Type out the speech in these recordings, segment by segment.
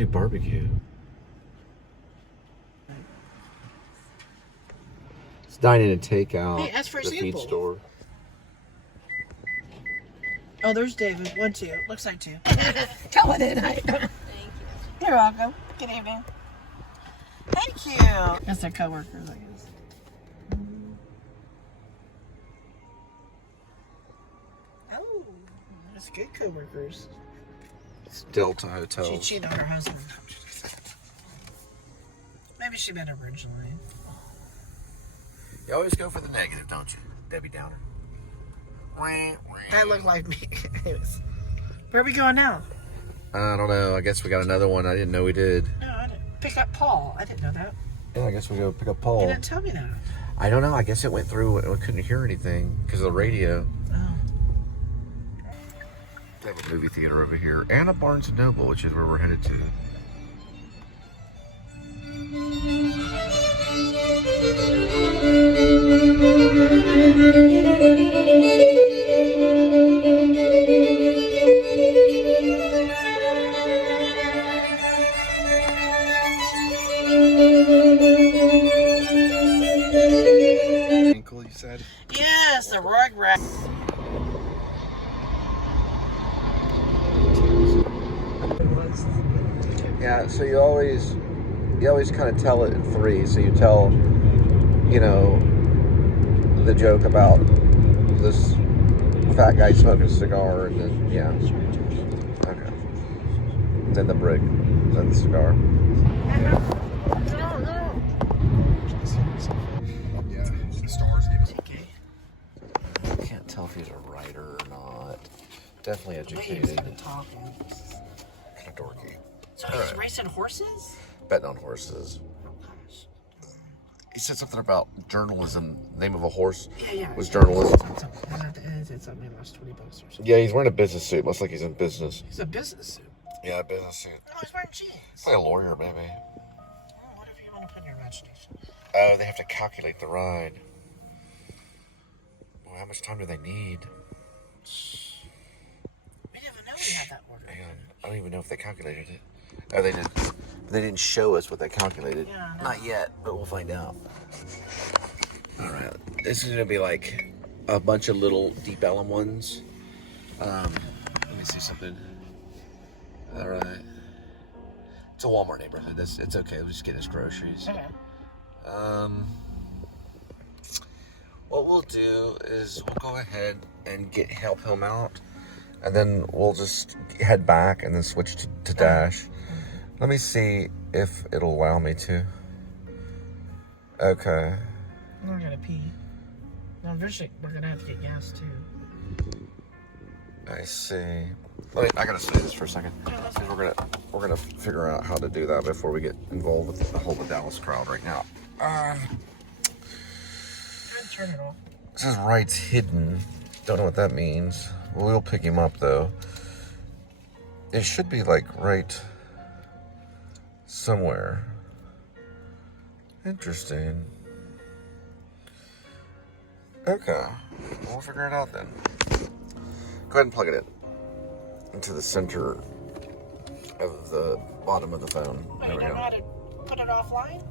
do barbecue. It's dining and takeout. Hey, ask for a the sample. Feed store. Oh, there's David. 1, 2. Looks like 2. Come on in. Thank you. You're welcome. Good evening. Thank you. That's their coworkers, I guess. Oh, that's good coworkers. It's Delta Hotel. She cheated on her husband. Maybe she met originally. You always go for the negative, don't you, Debbie Downer? That looked like me. Anyways, where are we going now? I don't know. I guess we got another one. I didn't know we did. No, I didn't. Pick up Paul. I didn't know that. Yeah, I guess we go pick up Paul. You didn't tell me that. I don't know. I guess it went through and we couldn't hear anything because of the radio. Oh. They have a movie theater over here and a Barnes & Noble, which is where we're headed to. Ankle, you said? Yes, the rug rack. Yeah, so you always kind of tell it in 3. So you tell, you know, the joke about this fat guy smoking a cigar, and then okay, and then the brick, then the cigar. Yeah, the stars gave us. I can't tell if he's a writer or not. Definitely educated. Been talking. Kind of dorky. So he's racing horses? Betting on horses. Oh gosh. He said something about journalism. Name of a horse Yeah. was journalism. It's something he lost $20 or something. Yeah, he's wearing a business suit. Looks like he's in business. He's a business suit. Yeah, business suit. No, he's wearing jeans. He's like a lawyer, maybe. Oh, whatever you want to put in your imagination. Oh, they have to calculate the ride. Well, how much time do they need? We didn't even know we had that order. Hang on. I don't even know if they calculated it. Oh, they did. They didn't show us what they calculated. Yeah, no. Not yet, but we'll find out. All right. This is gonna be like a bunch of little Deep Ellum ones. Let me see something. All right. It's a Walmart neighborhood. It's okay. We'll just get his groceries. Okay. What we'll do is we'll go ahead and help him out, and then we'll just head back and then switch to Dash. Let me see if it'll allow me to. Okay. I'm gonna pee. No, eventually we're gonna have to get gas too. I see. I gotta say this for a second. Because we're gonna figure out how to do that before we get involved with the whole Dallas crowd right now. Turn it off. It says rights hidden. Don't know what that means. We'll pick him up though. It should be like right somewhere. Interesting. Okay. We'll figure it out then. Go ahead and plug it in into the center of the bottom of the phone. Wait, There we you don't know go. how to put it offline?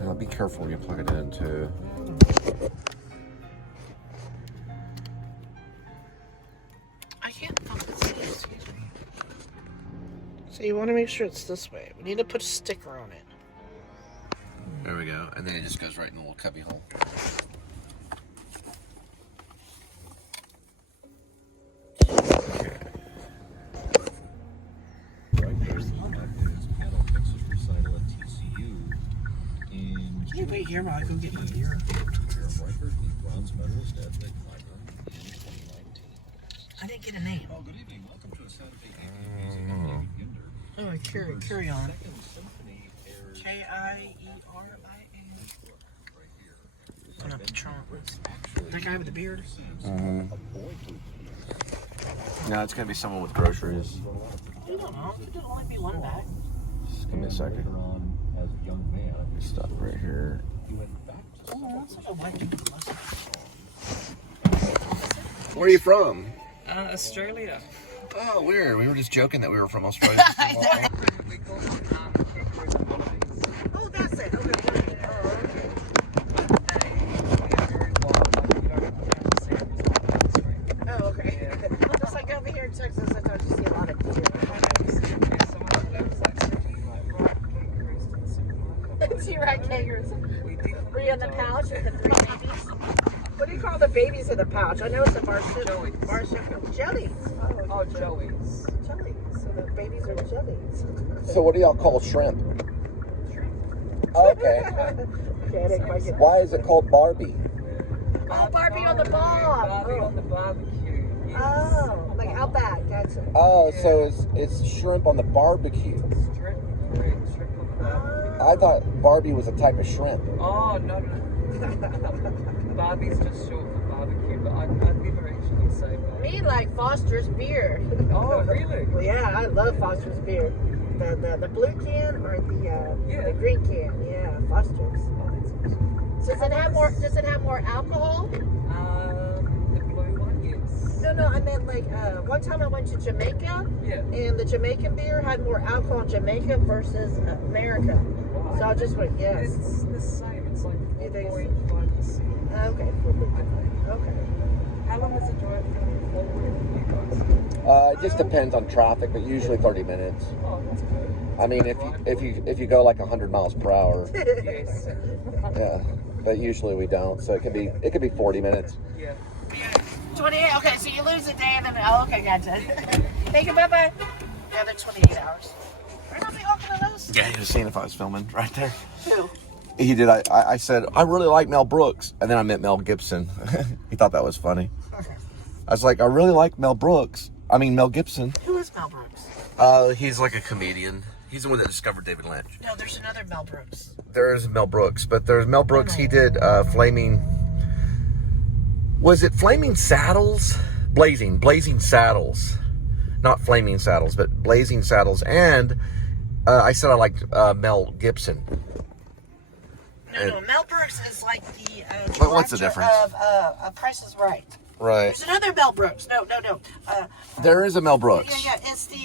Now, be careful when you plug it in too. I can't fucking see it, excuse me. So you want to make sure it's this way. We need to put a sticker on it. There we go. And then it just goes right in the little cubby hole. Can you wait here while I go get my beer? I didn't get a name. Oh, carry on. K-I-E-R-I-A. Put up the trunk. That guy with the beard? No, it's gonna be someone with groceries. I don't know. It could only be one bag. Just give me a second. Stop right here. Oh, that's like a white people closet. Where are you from? Australia. Oh, weird. We were just joking that we were from Australia. Oh, that's it. Okay. Oh, okay. Oh, okay. Just like over here in Texas, I thought you see a lot of deer. T-Rex kangaroos. Were you in the pouch with the 3 babies? What do you call the babies in the pouch? I know it's a marsupial. Jellies. Oh, jellies. Jellies. So the babies are jellies. So what do y'all call shrimp? Okay. Okay, I didn't quite get that. Why is it called Barbie? Oh, Barbie on the bob. Barbie on the barbecue. Yes. Oh, like Outback. Gotcha. Oh, so it's shrimp on the barbecue. Shrimp, correct. Shrimp on the barbecue. I thought Barbie was a type of shrimp. Oh, no. Barbie's just short for barbecue, but I'd never actually say barbecue. Me like Foster's beer. Oh, really? Well, yeah, I love Foster's beer. The blue can or the green can? Yeah, Foster's. Oh, that's awesome. Does it have more alcohol? The blue one, yes. No, I meant like one time I went to Jamaica, Yeah. and the Jamaican beer had more alcohol in Jamaica versus America. So I just went, yes. It's the same. It's like You think so? 4.5%. Okay. Okay. How long does it drive from Fort Worth for you guys? It just depends on traffic, but usually 30 minutes. Oh, that's good. I mean, if you go like 100 miles per hour, Yes. yeah. But usually we don't, so it could be 40 minutes. Yeah. 28. Okay, so you lose a day and then okay, gotcha. Thank you. Bye. The other 28 hours. Are they honking at us? Yeah, he was seeing if I was filming right there. Who? He did. I said I really like Mel Brooks, and then I meant Mel Gibson. He thought that was funny. I was like, I really like Mel Gibson. Who is Mel Brooks? He's like a comedian. He's the one that discovered David Lynch. No, there's another Mel Brooks. There's Mel Brooks, but there's Mel Brooks. He did Flaming. Was it Flaming Saddles? Blazing Saddles. Not Flaming Saddles, but Blazing Saddles. And I said I liked Mel Gibson. No, Mel Brooks is like the But what's the director difference? of Price is Right. Right. There's another Mel Brooks. No. There is a Mel Brooks. Yeah. It's the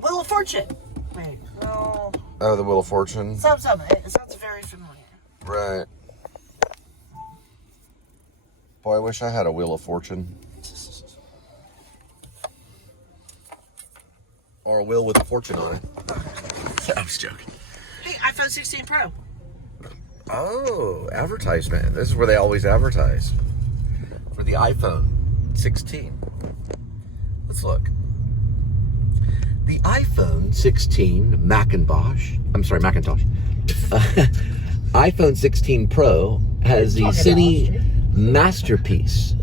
Wheel of Fortune. Wait, no. Oh, the Wheel of Fortune. Something. It sounds very familiar. Right. Boy, I wish I had a Wheel of Fortune. Or a wheel with a fortune on it. I was joking. Hey, iPhone 16 Pro. Oh, advertisement. This is where they always advertise. For the iPhone 16. Let's look. The iPhone 16 Macintosh. iPhone 16 Pro has the Cine Masterpiece.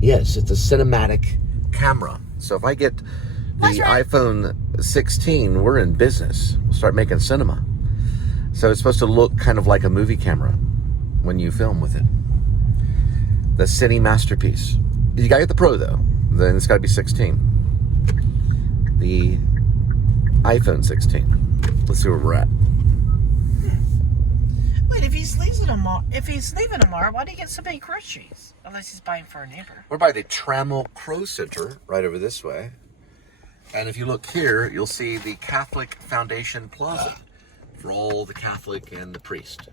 Yes, it's a cinematic camera. So if I get the iPhone 16, we're in business. We'll start making cinema. So it's supposed to look kind of like a movie camera when you film with it. The Cine Masterpiece. You gotta get the Pro though. Then it's gotta be 16. The iPhone 16. Let's see where we're at. Wait, if he's leaving tomorrow, why do you get so many groceries? Unless he's buying for a neighbor. We're by the Trammell Crow Center, right over this way. And if you look here, you'll see the Catholic Foundation Plaza for all the Catholic and the priest.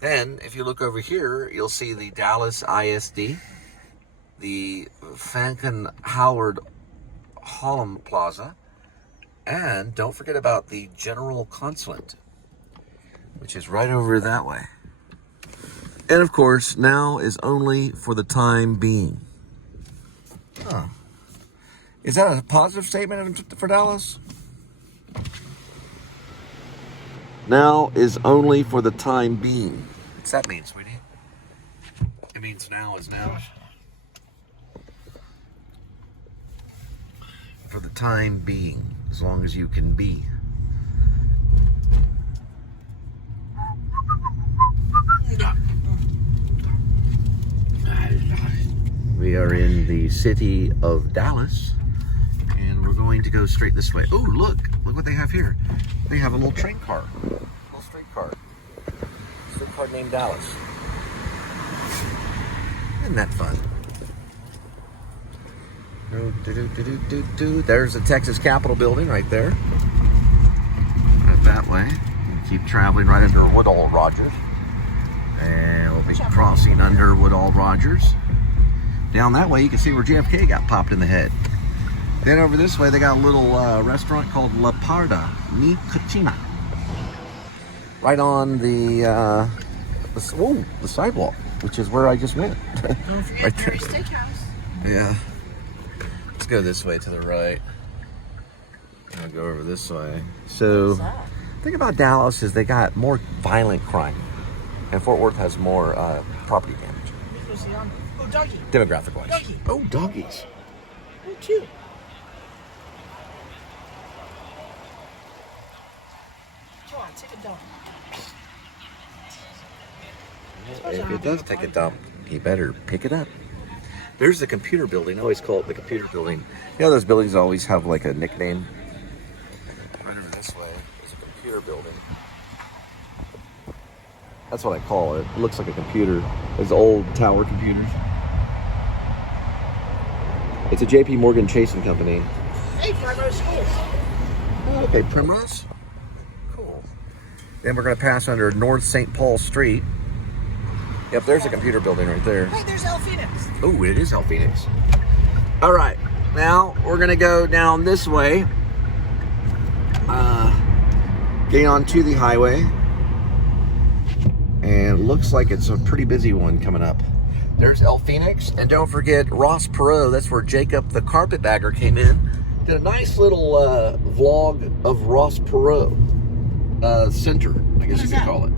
Then, if you look over here, you'll see the Dallas ISD, the Franken Howard Hallam Plaza, and don't forget about the General Consulate, which is right over that way. And of course, now is only for the time being. Huh. Is that a positive statement for Dallas? Now is only for the time being. What's that mean, sweetie? It means now is now. For the time being, as long as you can be. We are in the city of Dallas, and we're going to go straight this way. Oh, look what they have here. They have a little train car, a little streetcar named Dallas. Isn't that fun? There's the Texas Capitol building right there. Right that way. You keep traveling right under Woodall Rogers. And we'll be crossing under Woodall Rogers. Down that way, you can see where JFK got popped in the head. Then over this way, they got a little restaurant called La Parda Mi Cucina. Right on the sidewalk, which is where I just went. Don't forget Right there. Steakhouse. Yeah. Let's go this way to the right. I'll go over this way. So, the thing about Dallas is they got more violent crime. And Fort Worth has more property damage. Oh, doggy. Demographic wise. Doggy. Oh, doggies. Oh, cute. Come on, take a dump. If it does take a dump, you better pick it up. There's the computer building. I always call it the computer building. You know those buildings always have like a nickname? Right over this way is a computer building. That's what I call it. It looks like a computer. Those old tower computers. It's a J.P. Morgan Chase & Company. Hey, Primrose Schools. Okay, Primrose. Cool. Then we're going to pass under North St. Paul Street. Yep, there's a computer building right there. Hey, there's El Phoenix. Oh, it is El Phoenix. All right, now we're going to go down this way. Getting onto the highway. And it looks like it's a pretty busy one coming up. There's El Phoenix. And don't forget Ross Perot. That's where Jacob the Carpetbagger came in. Did a nice little vlog of Ross Perot Center, I guess you could call it.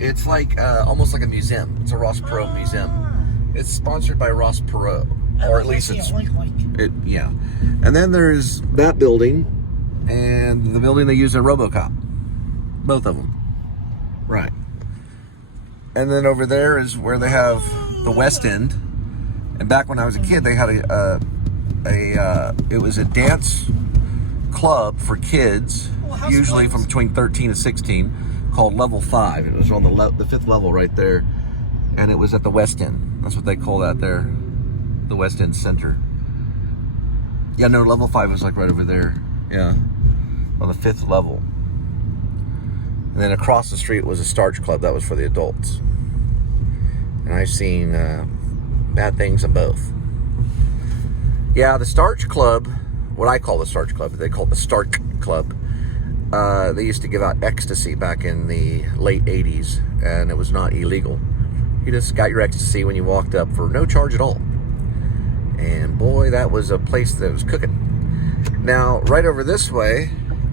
It's like almost like a museum. It's a Ross Perot museum. It's sponsored by Ross Perot. Or at least it's... yeah. And then there's that building and the building they use in RoboCop. Both of them. Right. And then over there is where they have the West End. And back when I was a kid, they had it was a dance club for kids, usually from between 13 and 16, called Level 5. It was on the fifth level right there. And it was at the West End. That's what they call that there. The West End Center. Yeah, no, Level 5 was like right over there. Yeah. On the fifth level. And then across the street was a Starch Club. That was for the adults. And I've seen bad things in both. Yeah, the Starch Club, what I call the Starch Club, they call it the Starch Club. They used to give out ecstasy back in the late 80s, and it was not illegal. You just got your ecstasy when you walked up for no charge at all. And boy, that was a place that was cooking. Now, right over this way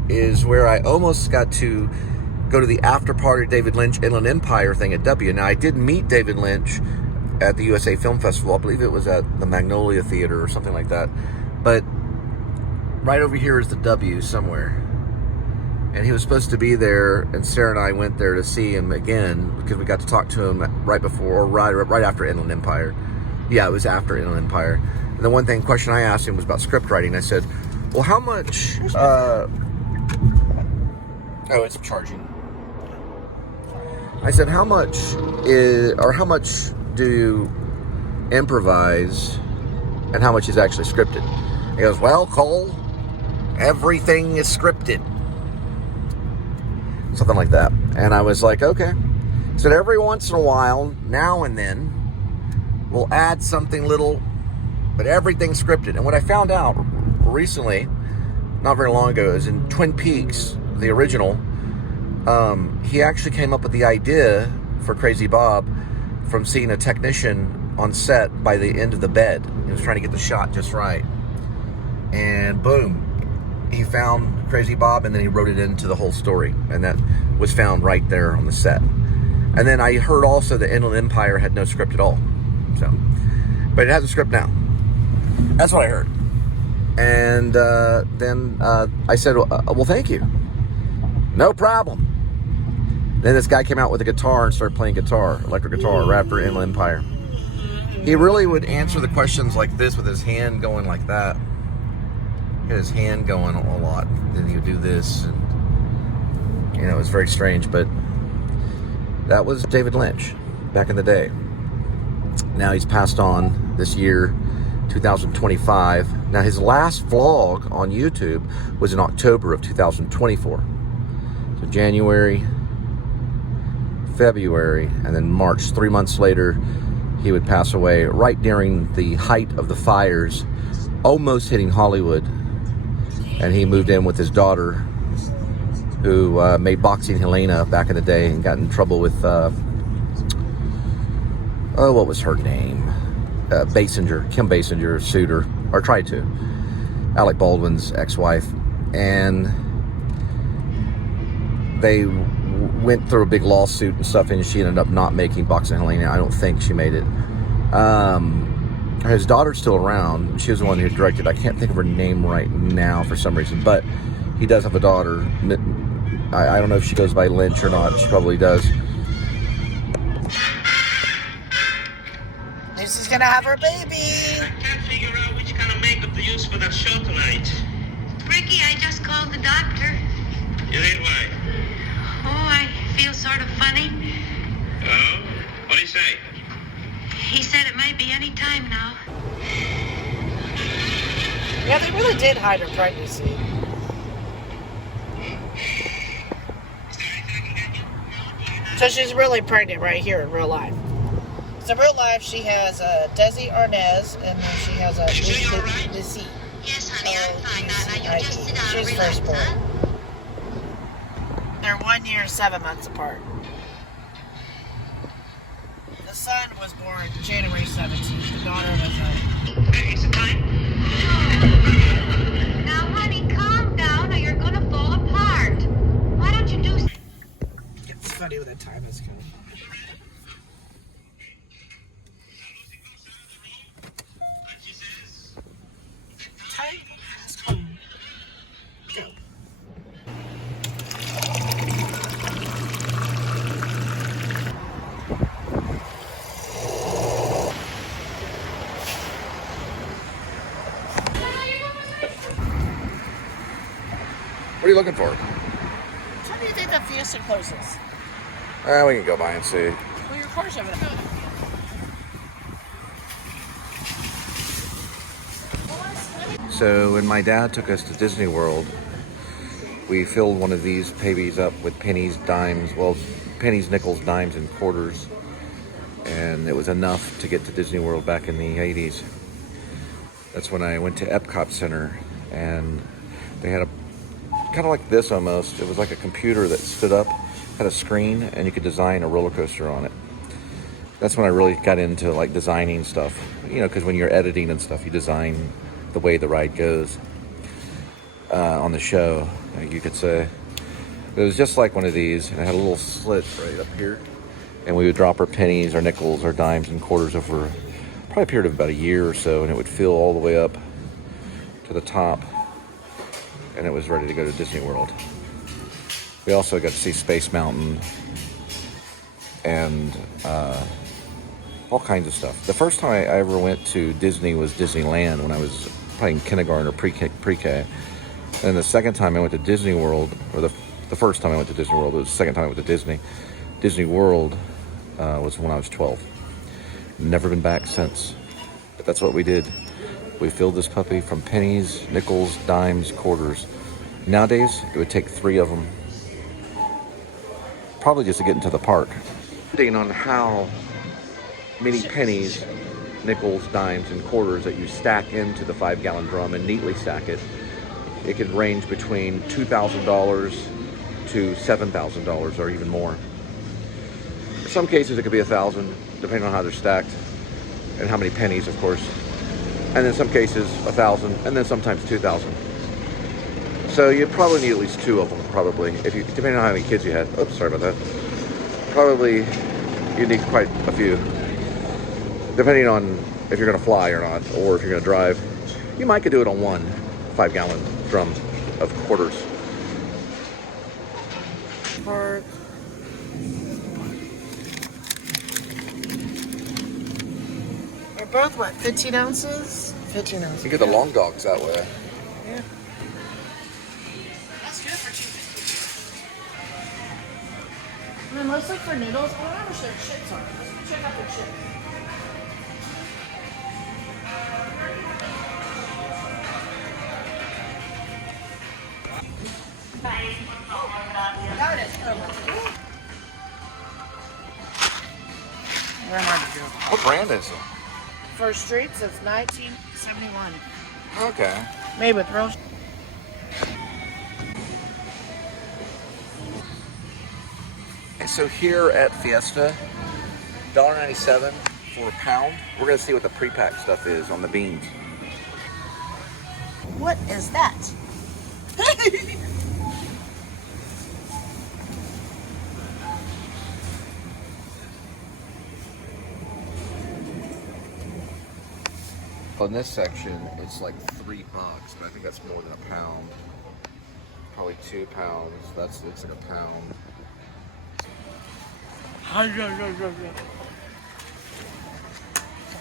is where I almost got to go to the after party David Lynch Inland Empire thing at W. Now, I did meet David Lynch at the USA Film Festival. I believe it was at the Magnolia Theater or something like that. But right over here is the W somewhere. And he was supposed to be there, and Sarah and I went there to see him again because we got to talk to him right before, or right after Inland Empire. Yeah, it was after Inland Empire. And the one question I asked him was about script writing. I said, well, how much... oh, it's charging. I said, how much do you improvise and how much is actually scripted? He goes, well, Cole, everything is scripted. Something like that. And I was like, okay. He said, every once in a while, now and then, we'll add something little, but everything's scripted. And what I found out recently, not very long ago, is in Twin Peaks, the original, he actually came up with the idea for Crazy Bob from seeing a technician on set by the end of the bed. He was trying to get the shot just right. And boom, he found Crazy Bob, and then he wrote it into the whole story. And that was found right there on the set. And then I heard also that Inland Empire had no script at all. So, but it has a script now. That's what I heard. And then I said, well, thank you. No problem. Then this guy came out with a guitar and started playing guitar, electric guitar, right after Inland Empire. He really would answer the questions like this with his hand going like that. He had his hand going a lot. Then he would do this. And, it was very strange. But that was David Lynch back in the day. Now he's passed on this year. 2025. Now, his last vlog on YouTube was in October of 2024. So January, February, and then March, 3 months later, he would pass away right during the height of the fires, almost hitting Hollywood. And he moved in with his daughter, who made Boxing Helena back in the day and got in trouble with, what was her name? Basinger, Kim Basinger sued her, or tried to. Alec Baldwin's ex-wife. And they went through a big lawsuit and stuff, and she ended up not making Boxing Helena. I don't think she made it. His daughter's still around. She was the one who directed. I can't think of her name right now for some reason, but he does have a daughter. I don't know if she goes by Lynch or not. She probably does. Lucy's gonna have her baby. I can't figure out which kind of makeup to use for that show tonight. Ricky, I just called the doctor. You did why? Oh, I feel sort of funny. Oh? What'd he say? He said it might be any time now. Yeah, they really did hide her pregnancy. So she's really pregnant right here in real life. So in real life, she has Desi Arnaz, and then she has a Lucy. Yes, honey, I'm fine. Now you just sit down and She's relax, firstborn. huh? They're 1 year, 7 months apart. The son was born January 17th. The daughter was Hey, is it time? Now, honey, calm down or you're gonna fall apart. Why don't you do... It's funny when the time is coming. Time has come. Go. What are you looking for? How do you think the Fiesta closes? We can go by and see. Well, your car's over there. So when my dad took us to Disney World, we filled one of these babies up with pennies, dimes, well, pennies, nickels, dimes, and quarters. And it was enough to get to Disney World back in the 80s. That's when I went to Epcot Center, and they had a, kind of like this almost, it was like a computer that stood up, had a screen, and you could design a roller coaster on it. That's when I really got into like designing stuff, you know, because when you're editing and stuff, you design the way the ride goes on the show, you could say. It was just like one of these, and it had a little slit right up here, and we would drop our pennies, our nickels, our dimes, and quarters over probably a period of about a year or so, and it would fill all the way up to the top, and it was ready to go to Disney World. We also got to see Space Mountain and all kinds of stuff. The first time I ever went to Disney was Disneyland when I was probably in kindergarten or pre-K. And the second time I went to Disney World, or the first time I went to Disney World, was the second time I went to Disney World was when I was 12. Never been back since. But that's what we did. We filled this puppy from pennies, nickels, dimes, quarters. Nowadays, it would take 3 of them, probably just to get into the park. Depending on how many pennies, nickels, dimes, and quarters that you stack into the 5-gallon drum and neatly stack it, it could range between $2,000 to $7,000 or even more. In some cases, it could be $1,000, depending on how they're stacked and how many pennies, of course. And in some cases, $1,000, and then sometimes $2,000. So you'd probably need at least 2 of them, probably, if you, depending on how many kids you had. Oops, sorry about that. Probably you need quite a few, depending on if you're going to fly or not, or if you're going to drive. You might could do it on one 5-gallon drum of quarters. Park. They're both what, 15 ounces? 15 ounces. You get the long dogs that way. Yeah. That's good for $2.50. I mean, let's look for noodles. I wonder how much their chips are. Let's check out their chips. Where am I to go? What brand is it? First Street since 1971. Okay. Made with real. And so here at Fiesta, $1.97 for a pound. We're gonna see what the pre-packed stuff is on the beans. What is that? On this section, it's like $3, but I think that's more than a pound. Probably 2 pounds. Looks like a pound.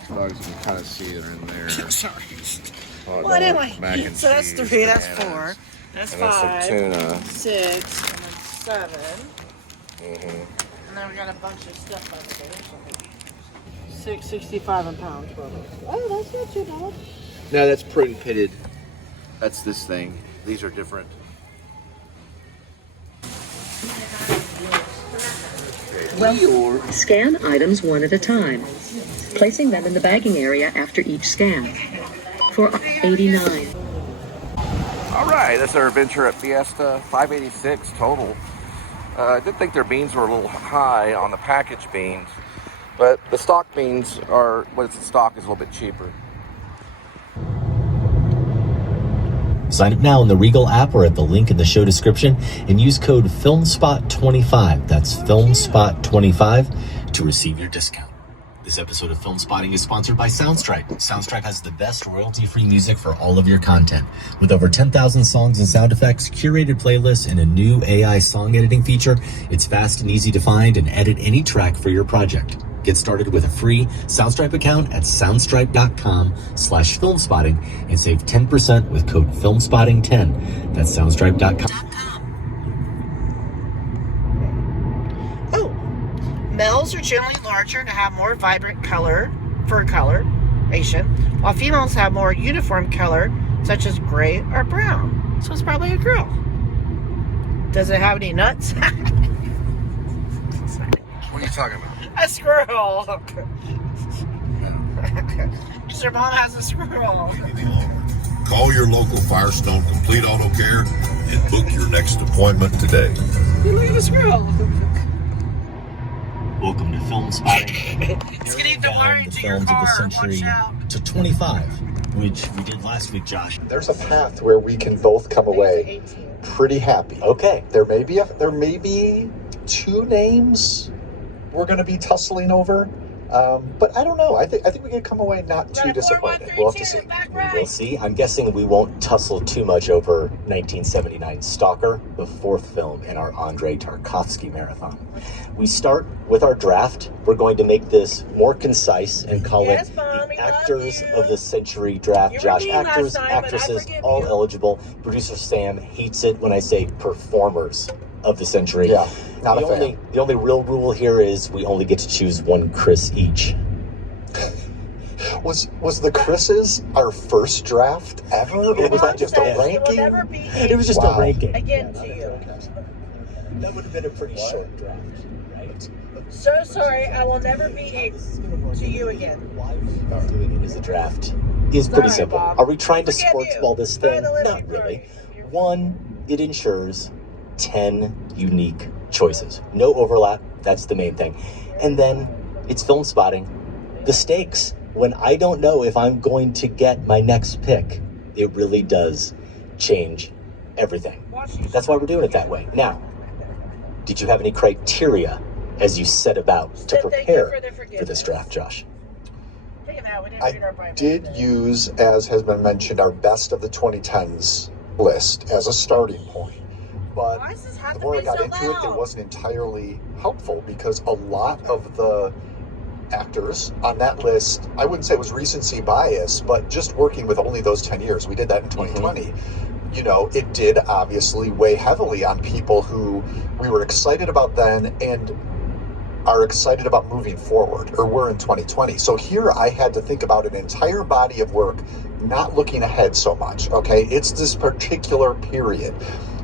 Dogs, you can kind of see they're in there. Sorry. Hot Well, dog, anyway, mac and so that's cheese, 3, that's bananas, 4, that's and then 5, some tuna. 6, and then 7. Mm-hmm. And then we got a bunch of stuff over there. $6.65 a pound. Oh, that's not too bad. No, that's prune pitted. That's this thing. These are different. Scan items one at a time, placing them in the bagging area after each scan. For $89. All right, that's our adventure at Fiesta. $5.86 total. I did think their beans were a little high on the packaged beans, but the stock beans are, what's in stock is a little bit cheaper. Sign up now in the Regal app or at the link in the show description and use code FilmSpot25. That's FilmSpot25 to receive your discount. This episode of Filmspotting is sponsored by Soundstripe. Soundstripe has the best royalty-free music for all of your content. With over 10,000 songs and sound effects, curated playlists, and a new AI song editing feature, it's fast and easy to find and edit any track for your project. Get started with a free Soundstripe account at soundstripe.com/filmspotting and save 10% with code FilmSpotting10. That's soundstripe.com. Oh, males are generally larger and have more vibrant fur coloration, while females have more uniform color, such as gray or brown. So it's probably a girl. Does it have any nuts? What are you talking about? A squirrel. Your mom has a squirrel. Call your local Firestone Complete Auto Care and book your next appointment today. Hey, look at the squirrel. Welcome to Filmspotting. It's getting the wire the to your films of the car. century Watch out. to 25, which we did last week, Josh. There's a path where we can both come away pretty happy. Okay. There may be 2 names we're going to be tussling over, but I don't know. I think we can come away not too disappointed. We'll have to see. We'll see. I'm guessing we won't tussle too much over 1979 Stalker, the 4th film in our Andrei Tarkovsky marathon. We start with our draft. We're going to make this more concise and call it the Actors of the Century draft. Josh, actors, actresses, all eligible. Producer Sam hates it when I say performers of the century. Yeah, not a fan. The only real rule here is we only get to choose 1 Chris each. Was the Chris's our first draft ever, or was that just a ranking? It was just a ranking. Again to you. That would have been a pretty short draft, right? So sorry, I will never be to you again. Why we're doing it as a draft is pretty simple. Bob. Are we trying to Forget sports you. ball this thing? Try to let Not me really. grow. 1, it ensures 10 unique choices. No overlap, that's the main thing. And then it's film spotting. The stakes, when I don't know if I'm going to get my next pick, it really does change everything. That's why we're doing it that way. Now, did you have any criteria as you set about to prepare for this draft, Josh? I did use, as has been mentioned, our best of the 2010s list as a starting point. But the more I got into it, it wasn't entirely helpful because a lot of the actors on that list, I wouldn't say it was recency bias, but just working with only those 10 years, we did that in 2020, you know, it did obviously weigh heavily on people who we were excited about then and are excited about moving forward, or were in 2020. So here I had to think about an entire body of work, not looking ahead so much, okay? It's this particular period.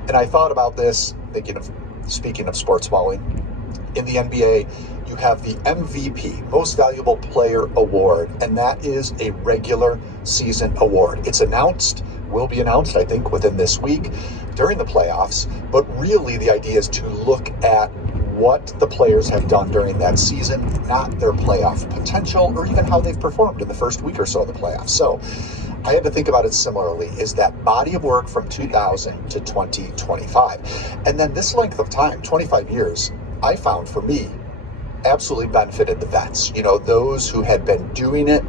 And I thought about this, thinking of speaking of sports balling, in the NBA, you have the MVP, Most Valuable Player Award, and that is a regular season award. It's will be announced, I think, within this week during the playoffs, but really the idea is to look at what the players have done during that season, not their playoff potential or even how they've performed in the first week or so of the playoffs. So I had to think about it similarly. Is that body of work from 2000 to 2025? And then this length of time, 25 years, I found for me absolutely benefited the vets. You know, those who had been doing it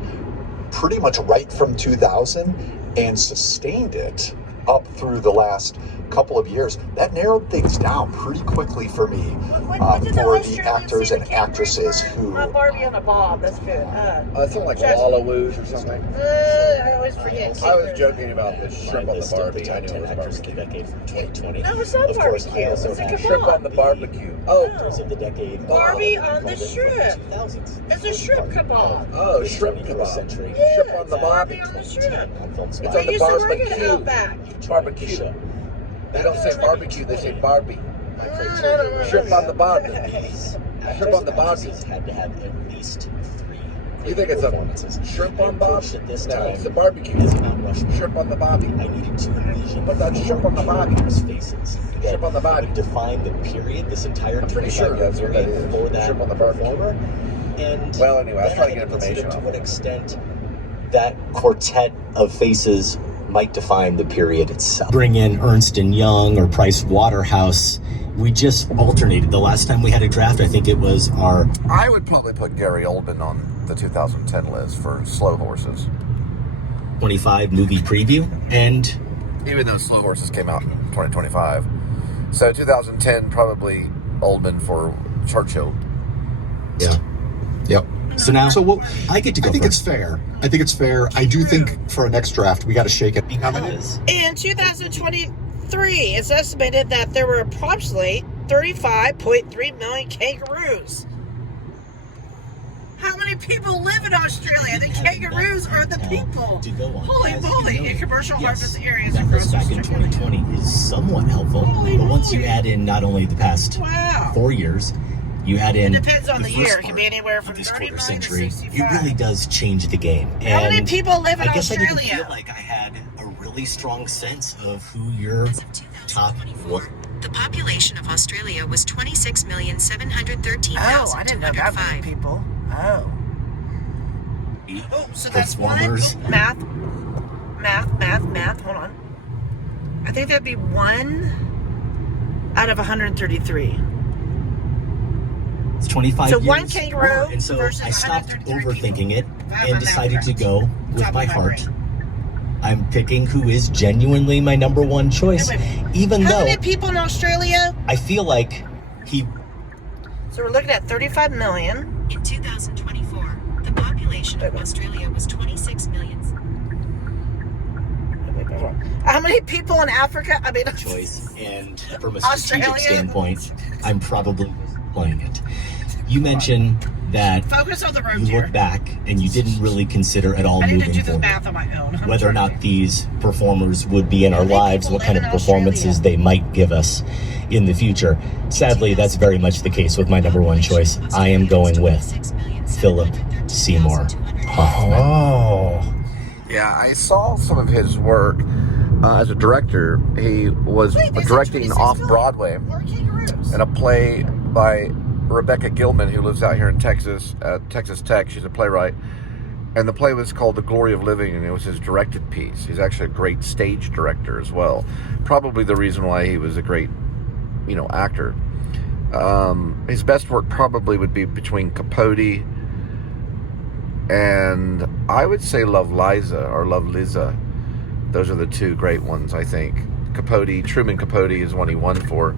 pretty much right from 2000 and sustained it up through the last couple of years. That narrowed things down pretty quickly for me for the actors and actresses who... Barbie on a Bob, that's good. Something like Wallaloos or something. I always forget. I was joking about the shrimp on the Barbie. I knew it was barbecue. Decade from 2020. No, it's not Of barbecue. course, I also It's a have kebab. Shrimp on the barbecue. Oh, of the decade. Barbie on the called it shrimp. from 2000s. It's a shrimp kebab. oh, shrimp 21st kebab. century. Yeah, Shrimp on the Barbie Barbie. on the shrimp. On Filmspot. It's on They the used to work in barbecue. Outback. Barbecue. They don't say barbecue, they say Barbie. My criteria Shrimp on the Barbie. These Shrimp on the Barbie. actors had to have at least 3 You think it's a performances. shrimp I on Bob? approached it this No, time it's a barbecue. as a Mount Rushmore. Shrimp on the Barbie. I needed to envision Put that shrimp on the Barbie. characters' faces. Shrimp on the Barbie. Define the period, this entire I'm pretty sure 25-year that's what that period is. for that Shrimp on the barbecue. performer. And Well, anyway, I was then trying to had get consider information to off what of it. extent that quartet of faces might define the period itself. Bring in Ernst & Young or Price Waterhouse. We just alternated. The last time we had a draft, I think it was our... I would probably put Gary Oldman on the 2010 list for Slow Horses. 25 movie preview, and Even though Slow Horses came out in 2025. So 2010, probably Oldman for Churchill. Yeah. Yep. so now So I get to go I think first. it's fair. I do think for our next draft, we got to shake it. Because In 2023, it's estimated that there were approximately 35.3 million kangaroos. How many people live in Australia? The kangaroos are the people. to go on. Holy As you moly! know, In commercial yes, harvest areas that across list back in Australia. 2020 is somewhat helpful. Holy But once you moly. add in not only the past Wow. 4 years, you add in It depends on the first year. It can be part anywhere of from this 39 quarter to century. 65. It really does change the game. How many And people live in I guess I didn't Australia? feel like I had a really strong sense of who your top was. The population of Australia was 26,713,205. Oh, I didn't know that many people. Oh. Oh, so that's one. Performers. Math. Hold on. I think that'd be 1 out of 133. It's 25 So years. one kangaroo And so versus I stopped 133 overthinking it That and one decided to math go with Top my of my heart. brain. I'm picking who is genuinely my number one choice, Wait, even How though many people in Australia? I feel like he So we're looking at 35 million. In 2024, the population of Australia was 26 million. How many people in Africa? I mean, choice, and from a strategic Australia? standpoint, I'm probably playing it. You mentioned that focus on the road you here. look back and you didn't really consider at all I need to moving do the forward math on my own. whether or not these performers would be in our many lives, people what kind of live in performances Australia? they might give us in the future. Sadly, that's very much the case with my number one choice. I am going with Philip Seymour Hoffman. Oh. Yeah, I saw some of his work as a director. He was directing off-Broadway More kangaroos. in a play by Rebecca Gilman, who lives out here in Texas, at Texas Tech. She's a playwright. And the play was called The Glory of Living, and it was his directed piece. He's actually a great stage director as well. Probably the reason why he was a great, actor. His best work probably would be between Capote and I would say Love Liza or Love Liza. Those are the two great ones, I think. Truman Capote is one he won for,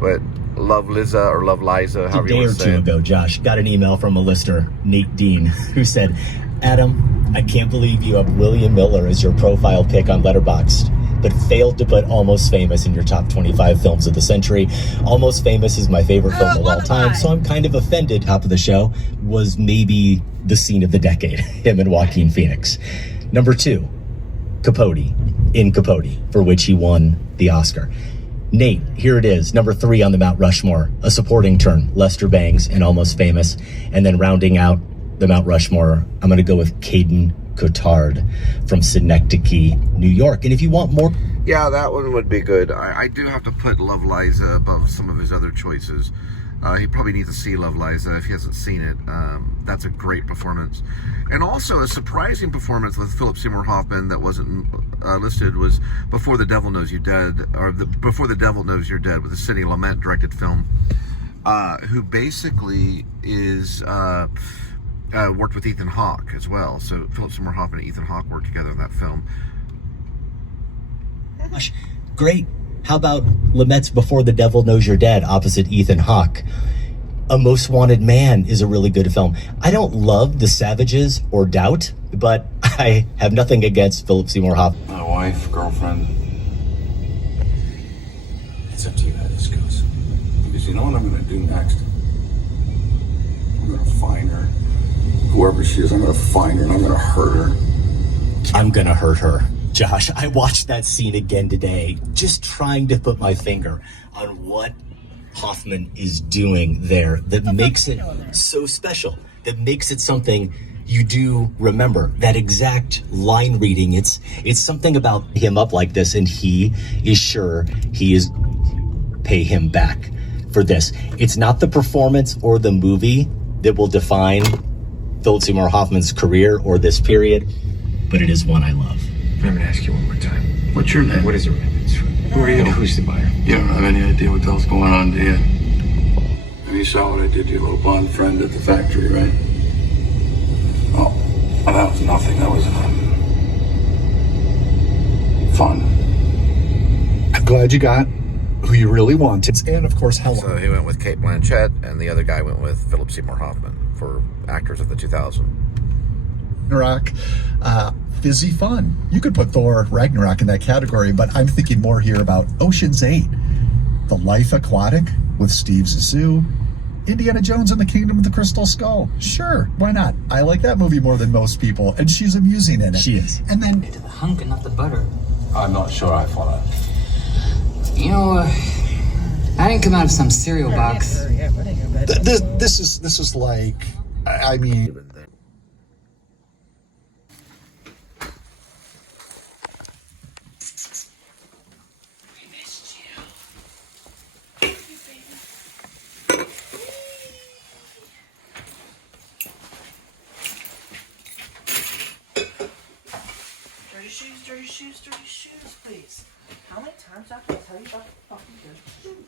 but Love Liza or Love Liza, A however day you or want to two say it. ago, Josh got an email from a listener, Nate Dean, who said, Adam, I can't believe you have William Miller as your profile pick on Letterboxd, but failed to put Almost Famous in your top 25 films of the century. Almost Famous is my favorite film of all time, so I'm kind of offended. Top of the show was maybe the scene of the decade, him and Joaquin Phoenix. Number 2, Capote, in Capote, for which he won the Oscar. Nate, here it is, number 3 on the Mount Rushmore, a supporting turn, Lester Bangs and Almost Famous. And then rounding out the Mount Rushmore, I'm going to go with Caden Cotard from Synecdoche, New York. And if you want more... Yeah, that one would be good. I do have to put Love Liza above some of his other choices. He probably needs to see Love Liza if he hasn't seen it. That's a great performance. And also a surprising performance with Philip Seymour Hoffman that wasn't listed was Before the Devil Knows You're Dead, or Before the Devil Knows You're Dead, with a Sidney Lumet directed film, who basically is worked with Ethan Hawke as well. So Philip Seymour Hoffman and Ethan Hawke worked together in that film. Great. How about Lumet's Before the Devil Knows You're Dead opposite Ethan Hawke? A Most Wanted Man is a really good film. I don't love The Savages or Doubt, but I have nothing against Philip Seymour Hoffman. My wife, girlfriend. It's up to you how this goes. Because you know what I'm going to do next? I'm going to find her. Whoever she is, I'm going to find her and I'm going to hurt her. I'm going to hurt her. Josh, I watched that scene again today, just trying to put my finger on what Hoffman is doing there that makes it so special, that makes it something you do remember. That exact line reading, it's something about him up like this, and he is sure he is pay him back for this. It's not the performance or the movie that will define Philip Seymour Hoffman's career or this period, but it is one I love. Let me ask you one more time. What's your name? What is it? Who are you? Who's the buyer? You don't have any idea what the hell's going on, do you? And you saw what I did to your little blonde friend at the factory, right? Oh, well, that was nothing. That was fun. I'm glad you got who you really wanted. And of course, Helen. So he went with Cate Blanchett, and the other guy went with Philip Seymour Hoffman for actors of the 2000s. Ragnarok, fizzy fun. You could put Thor Ragnarok in that category, but I'm thinking more here about Ocean's 8, The Life Aquatic with Steve Zissou, Indiana Jones and the Kingdom of the Crystal Skull. Sure, why not? I like that movie more than most people, and she's amusing in it. She is. And then To the hunk and not the butter. I'm not sure I follow. You know, I didn't come out of some cereal box. this is like, I mean. Dirty shoes, please. How many times do I have to tell you about the fucking dirty shoes?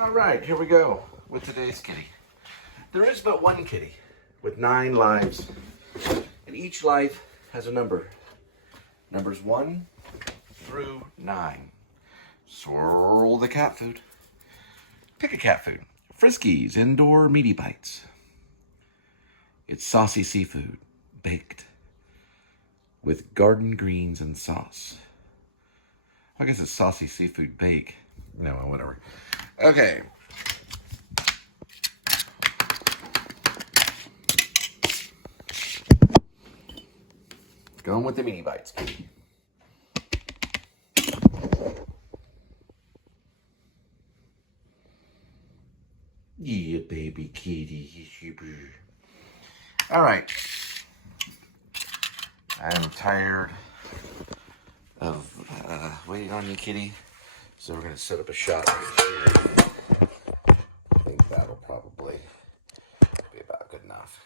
All right, here we go with today's kitty. There is but one kitty with 9 lives, and each life has a number. Numbers 1 through 9. Swirl the cat food. Pick a cat food. Friskies Indoor Meaty Bites. It's saucy seafood, baked with garden greens and sauce. I guess it's saucy seafood bake. No, whatever. Okay. Going with the mini bites, kitty. Yeah, baby kitty. All right. I'm tired of waiting on you, kitty. So we're going to set up a shot right here. I think that'll probably be about good enough.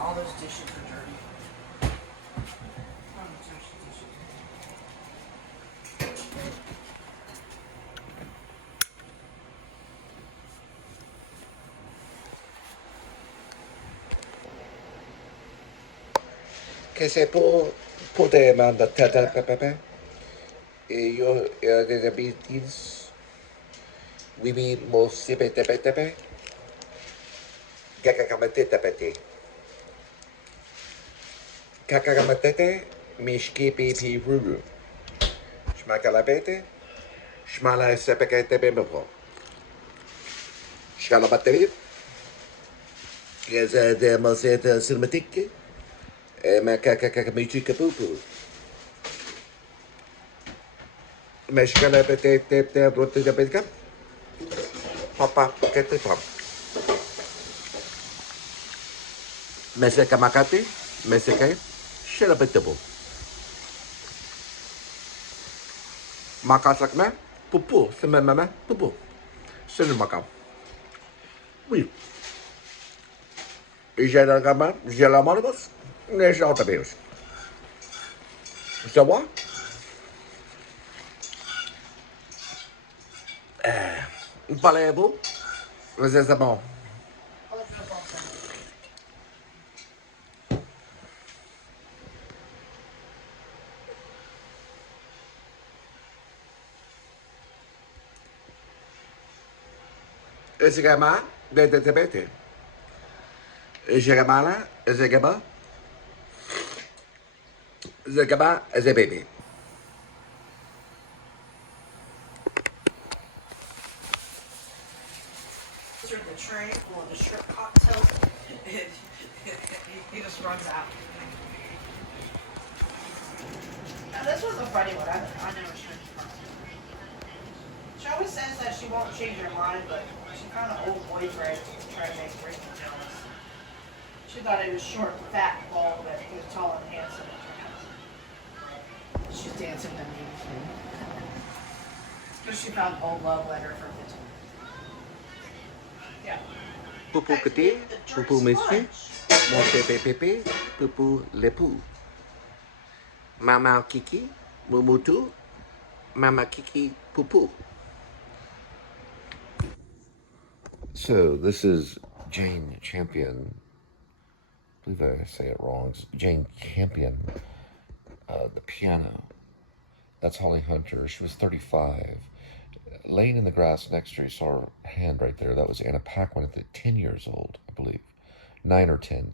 All those dishes are dirty. Che se può mandare pepe e io delle beatings we mo sipe tepe kakamatete pete kakamatete mishki pi ruru shmakalapete shmala sepekete bembo shkalabateri Yes, de mosete cinematique ma kakakamichi pupu meshkalapete te rote de bedka papa kete pam Meseka makati, meseka, shelabetabo. Makasakma, pupu, sememama, pupu. Senumakam. Oui. Jelagama, jelamonibus, než autobus. Ça va? Parlez-vous? Vous êtes bon. Ezegama, bete. Ezegamala, ezegaba. Ezegaba, ezebaby. The tray or the shrimp cocktail, he just runs out. This was a funny one. I know she was from. She always says that she won't change her mind, but she found an old boyfriend trying to make Ricky jealous. She thought he was short, fat, bald, but he was tall and handsome. She's dancing with me. Because she found an old love letter from his. Yeah. Poupou petit, poupou monsieur, mon pépé pépé, poupou l'époux. Mama kiki, mumutu, mama kiki poupou. So this is Jane Champion. I believe I say it wrong. It's Jane Campion, the piano. That's Holly Hunter. She was 35. Laying in the grass next to her, you saw her hand right there. That was Anna Paquin at 10 years old, I believe. 9 or 10.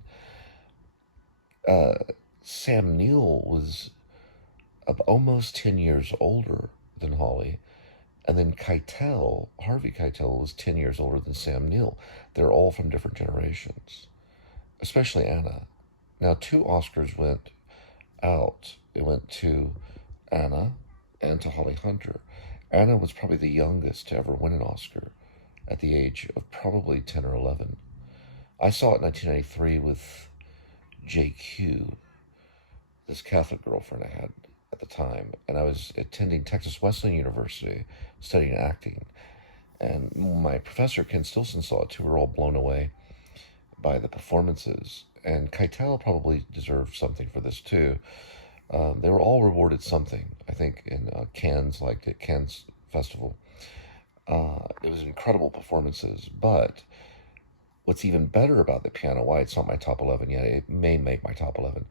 Sam Neill was almost 10 years older than Holly. And then Keitel, Harvey Keitel, was 10 years older than Sam Neill. They're all from different generations, especially Anna. Now, 2 Oscars went out. It went to Anna and to Holly Hunter. Anna was probably the youngest to ever win an Oscar at the age of probably 10 or 11. I saw it in 1993 with JQ, this Catholic girlfriend I had at the time, and I was attending Texas Wesleyan University studying acting, and my professor Ken Stilson saw it too. We were all blown away by the performances, and Keitel probably deserved something for this too. They were all rewarded something, I think, in Cannes, like at Cannes Festival. It was incredible performances, but what's even better about the piano, why it's not my top 11 yet, it may make my top 11,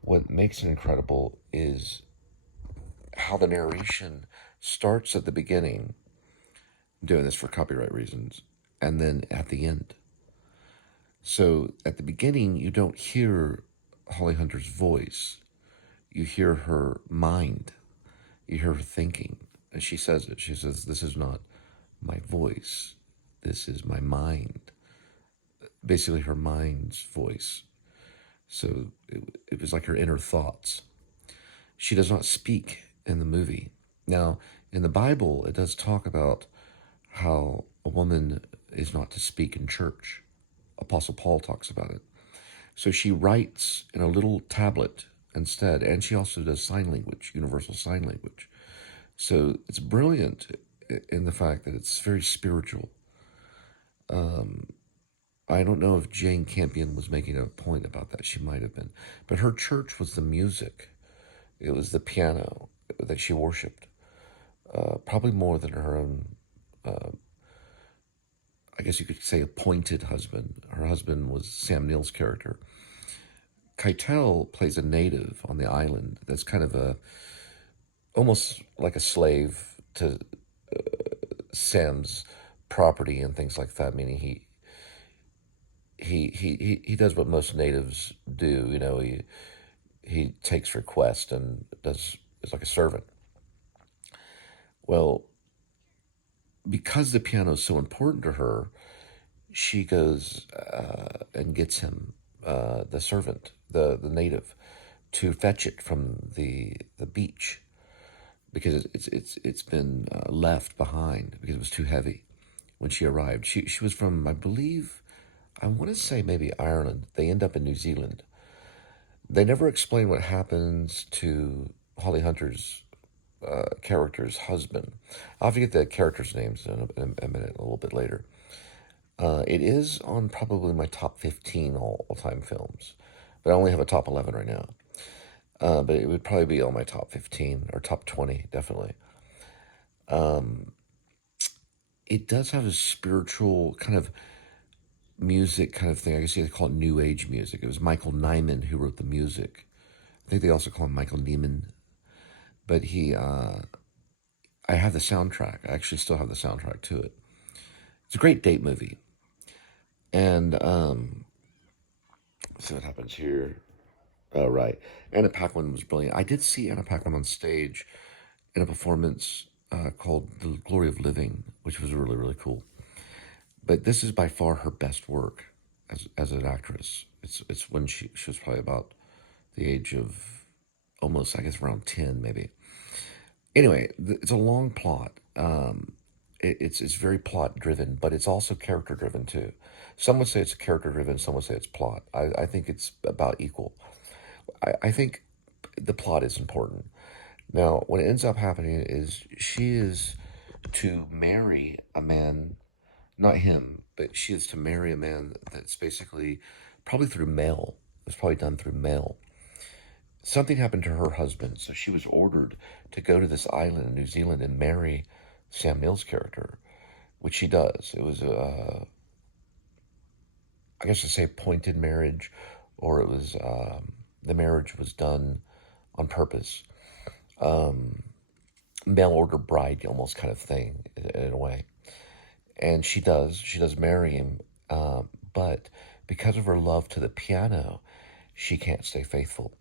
what makes it incredible is how the narration starts at the beginning, I'm doing this for copyright reasons, and then at the end. So at the beginning, you don't hear Holly Hunter's voice. You hear her mind. You hear her thinking. And she says it. She says, this is not my voice. This is my mind. Basically her mind's voice. So it was like her inner thoughts. She does not speak in the movie. Now, in the Bible, it does talk about how a woman is not to speak in church. Apostle Paul talks about it. So she writes in a little tablet instead, and she also does sign language, universal sign language. So it's brilliant in the fact that it's very spiritual. I don't know if Jane Campion was making a point about that. She might have been. But her church was the music. It was the piano that she worshipped. Probably more than her own, I guess you could say, appointed husband. Her husband was Sam Neill's character. Keitel plays a native on the island that's kind of almost like a slave to Sam's property and things like that, meaning he does what most natives do, you know, he takes requests and is like a servant. Well, because the piano is so important to her, she goes and gets him, the servant, the native, to fetch it from the beach, because it's been left behind because it was too heavy when she arrived. She was from, I believe, I want to say maybe Ireland. They end up in New Zealand. They never explain what happens to Holly Hunter's character's husband. I'll forget the character's names in a minute, a little bit later. It is on probably my top 15 all-time films, but I only have a top 11 right now. But it would probably be on my top 15 or top 20, definitely. It does have a spiritual kind of music kind of thing. I guess you could call it New Age music. It was Michael Nyman who wrote the music. I think they also call him Michael Nyman. But I have the soundtrack. I actually still have the soundtrack to it. It's a great date movie. And let's see what happens here. Oh, right. Anna Paquin was brilliant. I did see Anna Paquin on stage in a performance called The Glory of Living, which was really, really cool. But this is by far her best work as an actress. It's when she was probably about the age of almost, I guess, around 10 maybe. Anyway, it's a long plot. It's very plot driven, but it's also character driven too. Some would say it's character driven, some would say it's plot. I think it's about equal. I think the plot is important. Now, what ends up happening is she is to marry a man, not him, but she is to marry a man that's basically probably through mail. It's probably done through mail. Something happened to her husband, so she was ordered to go to this island in New Zealand and marry Sam Neill's character, which she does. It was, I guess I'd say, appointed marriage, or it was, the marriage was done on purpose. Mail order bride almost kind of thing, in a way. And she does marry him, but because of her love to the piano, she can't stay faithful.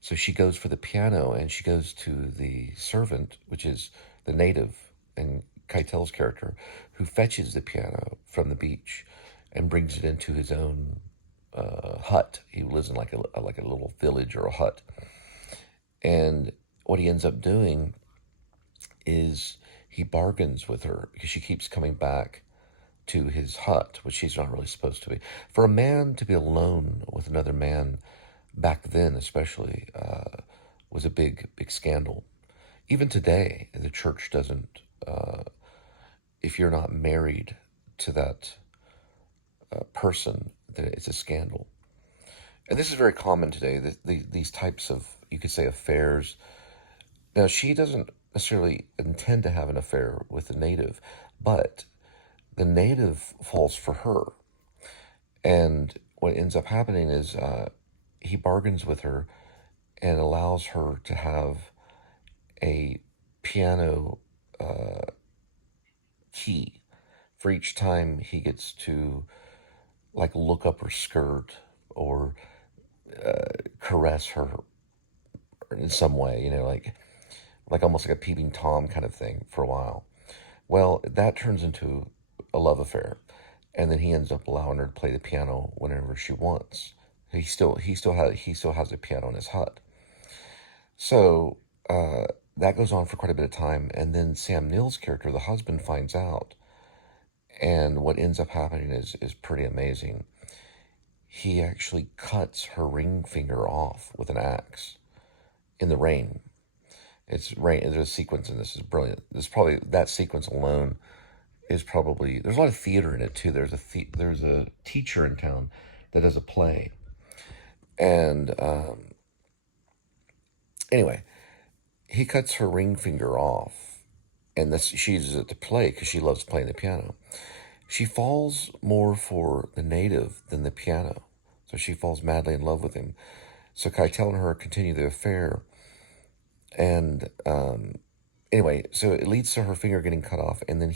So she goes for the piano, and she goes to the servant, which is the native, and Keitel's character, who fetches the piano from the beach and brings it into his own hut. He lives in like a little village or a hut. And what he ends up doing is he bargains with her because she keeps coming back to his hut, which she's not really supposed to be. For a man to be alone with another man back then especially was a big scandal. Even today, the church doesn't, if you're not married to that person, then it's a scandal. And this is very common today, these types of, you could say, affairs. Now, she doesn't necessarily intend to have an affair with the native, but the native falls for her. And what ends up happening is he bargains with her and allows her to have a piano key for each time he gets to like look up her skirt or caress her in some way, you know, like almost like a peeping Tom kind of thing for a while. Well, that turns into a love affair, and then he ends up allowing her to play the piano whenever she wants. He still has a piano in his hut. So that goes on for quite a bit of time, and then Sam Neill's character, the husband, finds out, and what ends up happening is pretty amazing. He actually cuts her ring finger off with an axe in the rain. It's rain. There's a sequence in this is brilliant. There's probably that sequence alone is probably, there's a lot of theater in it too. There's a teacher in town that does a play, and anyway, he cuts her ring finger off, and she uses it to play because she loves playing the piano. She falls more for the native than the piano, so she falls madly in love with him. So Keitel and her continue the affair, and anyway, so it leads to her finger getting cut off, and then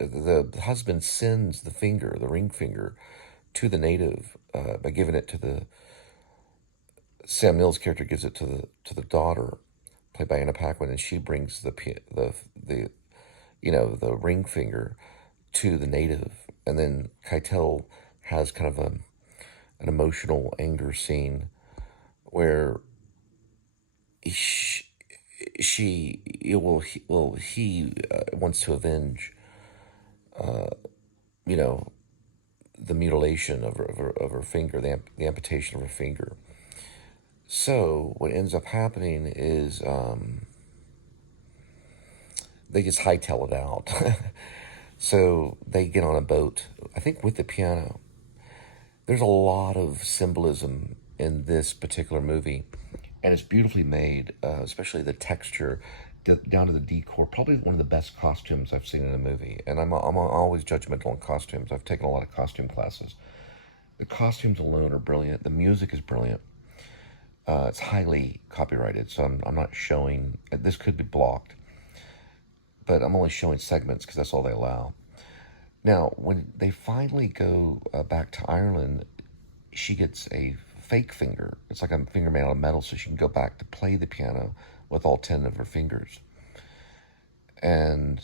the husband sends the ring finger, to the native by giving it to the Sam Neill's character gives it to the daughter, played by Anna Paquin, and she brings the ring finger to the native, and then Keitel has kind of an emotional anger scene where he wants to avenge, the mutilation of her finger, the amputation of her finger. So what ends up happening is they just hightail it out. So they get on a boat, I think with the piano. There's a lot of symbolism in this particular movie, and it's beautifully made, especially the texture, down to the decor. Probably one of the best costumes I've seen in a movie, and I'm always judgmental on costumes. I've taken a lot of costume classes. The costumes alone are brilliant. The music is brilliant. It's highly copyrighted, so I'm not showing, this could be blocked, but I'm only showing segments because that's all they allow. Now, when they finally go back to Ireland, she gets a fake finger. It's like a finger made out of metal, so she can go back to play the piano with all 10 of her fingers. And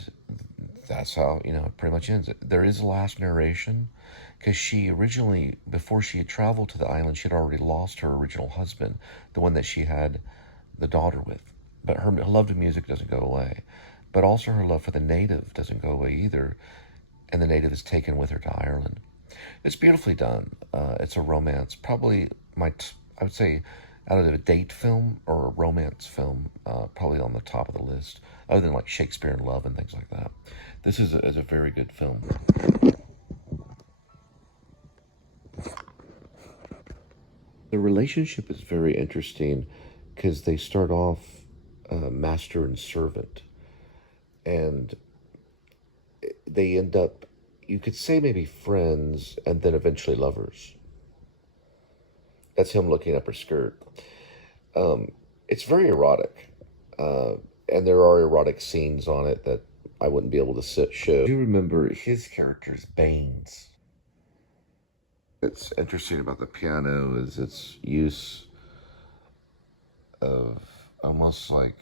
that's how, it pretty much ends. There is a last narration, because she originally, before she had traveled to the island, she had already lost her original husband, the one that she had the daughter with. But her love to music doesn't go away. But also her love for the native doesn't go away either. And the native is taken with her to Ireland. It's beautifully done. It's a romance. Probably I would say, out of a date film or a romance film, probably on the top of the list, other than like Shakespeare in Love and things like that. This is a very good film. The relationship is very interesting because they start off master and servant, and they end up, you could say maybe friends, and then eventually lovers. That's him looking up her skirt. It's very erotic, and there are erotic scenes on it that I wouldn't be able to show. I do remember his character's Baines. What's interesting about the piano is its use of almost like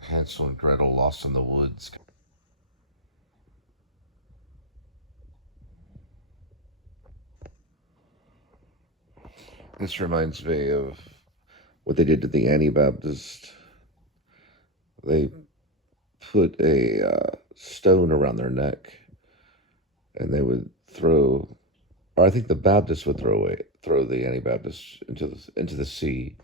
Hansel and Gretel lost in the woods. This reminds me of what they did to the Anabaptist. They put a stone around their neck, and they would throw, or I think the Baptists would throw the Anabaptists into the sea.